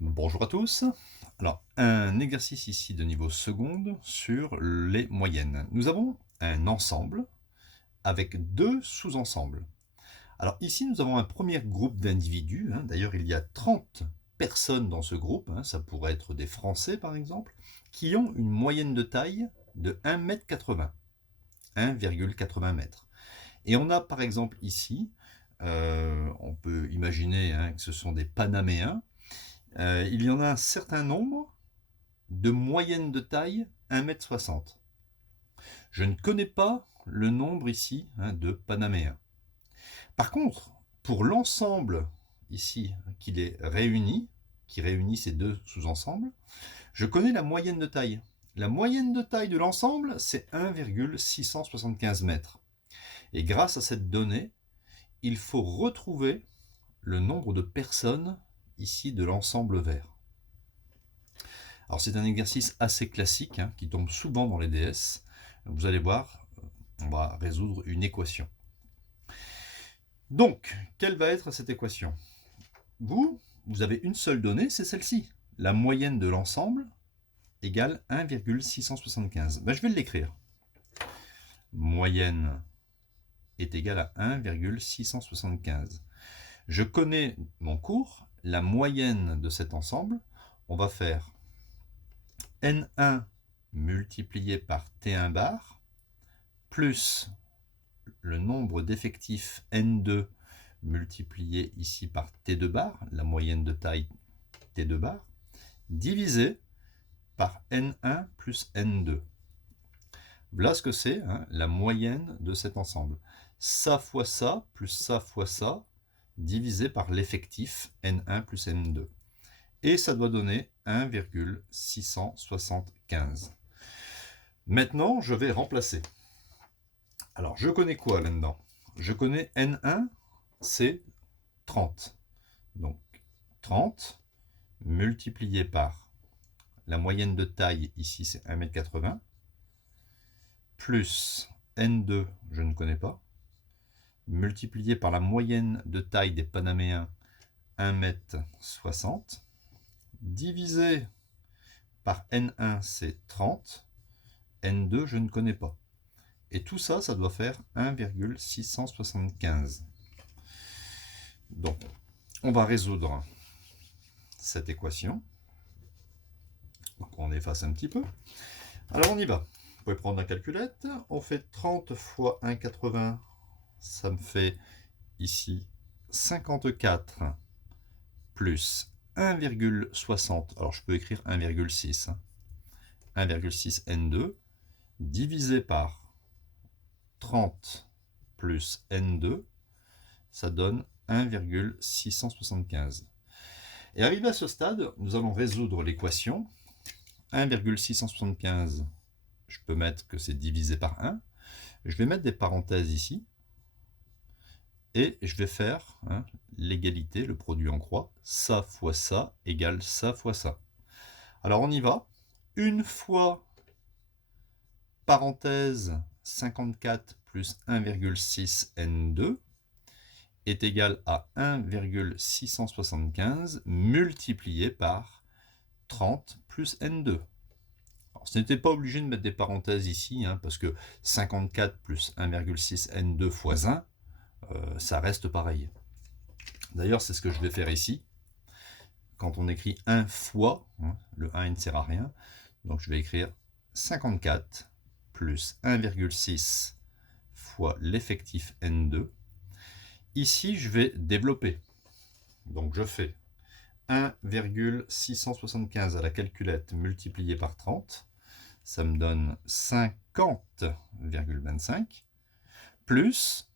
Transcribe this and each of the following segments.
Bonjour à tous. Alors, un exercice ici de niveau seconde sur les moyennes. Nous avons un ensemble avec deux sous-ensembles. Alors ici, nous avons un premier groupe d'individus. D'ailleurs, il y a 30 personnes dans ce groupe. Ça pourrait être des Français, par exemple, qui ont une moyenne de taille de 1,80 m, 1,80 m. Et on a, par exemple, ici, on peut imaginer que ce sont des Panaméens. Il y en a un certain nombre de moyenne de taille 1,60 m. Je ne connais pas le nombre ici de Panaméens. Par contre, pour l'ensemble ici qui réunit ces deux sous-ensembles, je connais la moyenne de taille. La moyenne de taille de l'ensemble, c'est 1,675 m. Et grâce à cette donnée, il faut retrouver le nombre de personnes ici de l'ensemble vert. Alors c'est un exercice assez classique qui tombe souvent dans les DS. Vous allez voir, on va résoudre une équation. Donc, quelle va être cette équation? Vous avez une seule donnée, c'est celle-ci. La moyenne de l'ensemble égale 1,675. Je vais l'écrire. Moyenne est égale à 1,675. Je connais mon cours, la moyenne de cet ensemble, on va faire N1 multiplié par T1 bar plus le nombre d'effectifs N2 multiplié ici par T2 bar, la moyenne de taille T2 bar, divisé par N1 plus N2. Voilà ce que c'est la moyenne de cet ensemble. Ça fois ça, plus ça fois ça, divisé par l'effectif N1 plus N2. Et ça doit donner 1,675. Maintenant, je vais remplacer. Alors, je connais quoi là-dedans? Je connais N1, c'est 30. Donc, 30 multiplié par la moyenne de taille, ici c'est 1,80 m, plus N2, je ne connais pas, multiplié par la moyenne de taille des Panaméens, 1,60 m, divisé par N1, c'est 30, N2, je ne connais pas. Et tout ça, ça doit faire 1,675. Donc, on va résoudre cette équation. Donc, on efface un petit peu. Alors, on y va. Vous pouvez prendre la calculette. On fait 30 fois 1,80. Ça me fait ici 54 plus 1,60. Alors, je peux écrire 1,6. 1,6 N2 divisé par 30 plus N2, ça donne 1,675. Et arrivé à ce stade, nous allons résoudre l'équation. 1,675, je peux mettre que c'est divisé par 1. Je vais mettre des parenthèses ici. Et je vais faire l'égalité, le produit en croix. Ça fois ça égale ça fois ça. Alors on y va. Une fois parenthèse 54 plus 1,6 N2 est égal à 1,675 multiplié par 30 plus N2. Alors, ce n'était pas obligé de mettre des parenthèses ici, parce que 54 plus 1,6 N2 fois 1, ça reste pareil. D'ailleurs, c'est ce que je vais faire ici. Quand on écrit 1 fois, le 1 il ne sert à rien, donc je vais écrire 54 plus 1,6 fois l'effectif N2. Ici, je vais développer. Donc je fais 1,675 à la calculette multiplié par 30. Ça me donne 50,25 plus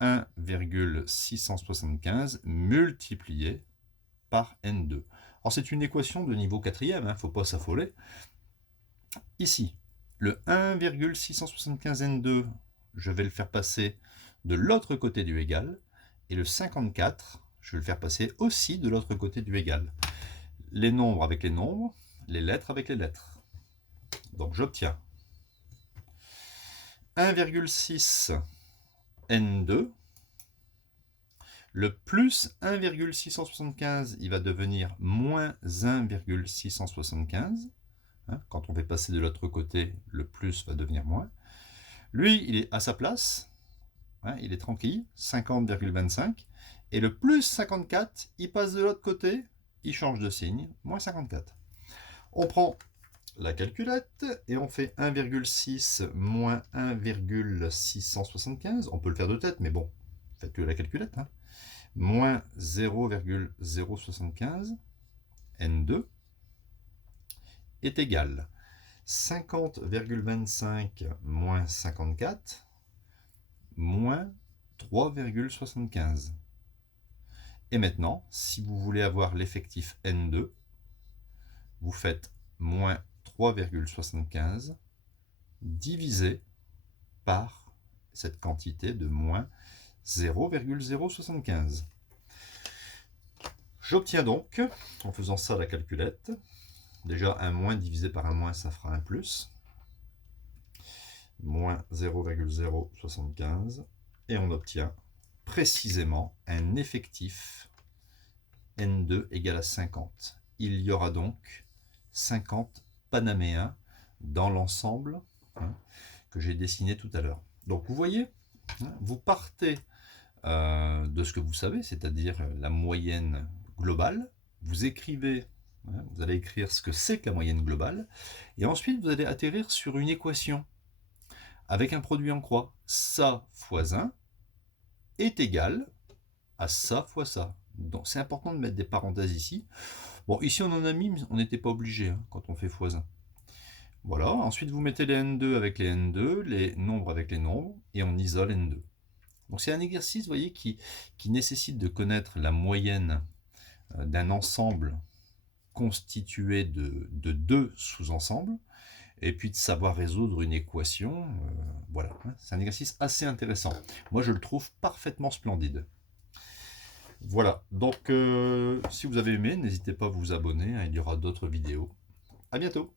1,675 multiplié par N2. Alors c'est une équation de niveau 4e, il ne faut pas s'affoler. Ici, le 1,675 N2, je vais le faire passer de l'autre côté du égal, et le 54, je vais le faire passer aussi de l'autre côté du égal. Les nombres avec les nombres, les lettres avec les lettres. Donc j'obtiens 1,6 N2 Le plus 1,675, il va devenir moins 1,675. Hein, quand on fait passer de l'autre côté, le plus va devenir moins. Lui, il est à sa place. Hein, il est tranquille, 50,25. Et le plus 54, il passe de l'autre côté, il change de signe, moins 54. On prend la calculette et on fait 1,6 moins 1,675. On peut le faire de tête, mais bon, faites la calculette. Hein. Moins 0,075 N2 est égal 50,25 moins 54 moins 3,75. Et maintenant, si vous voulez avoir l'effectif N2, vous faites moins 3,75 divisé par cette quantité de moins 0,075. J'obtiens donc, en faisant ça à la calculette, déjà un moins divisé par un moins, ça fera un plus, moins 0,075, et on obtient précisément un effectif N2 égale à 50. Il y aura donc 50 panaméens dans l'ensemble que j'ai dessiné tout à l'heure. Donc vous voyez, vous partez de ce que vous savez, c'est-à-dire la moyenne globale, vous écrivez, vous allez écrire ce que c'est que la moyenne globale, et ensuite vous allez atterrir sur une équation avec un produit en croix. Ça fois 1 est égal à ça fois ça. Donc c'est important de mettre des parenthèses ici. Bon, ici on en a mis, mais on n'était pas obligé quand on fait x1. Voilà, ensuite vous mettez les N2 avec les N2, les nombres avec les nombres, et on isole N2. Donc c'est un exercice, vous voyez, qui nécessite de connaître la moyenne d'un ensemble constitué de deux sous-ensembles, et puis de savoir résoudre une équation. Voilà, c'est un exercice assez intéressant. Moi, je le trouve parfaitement splendide. Voilà, donc si vous avez aimé, n'hésitez pas à vous abonner, il y aura d'autres vidéos. À bientôt!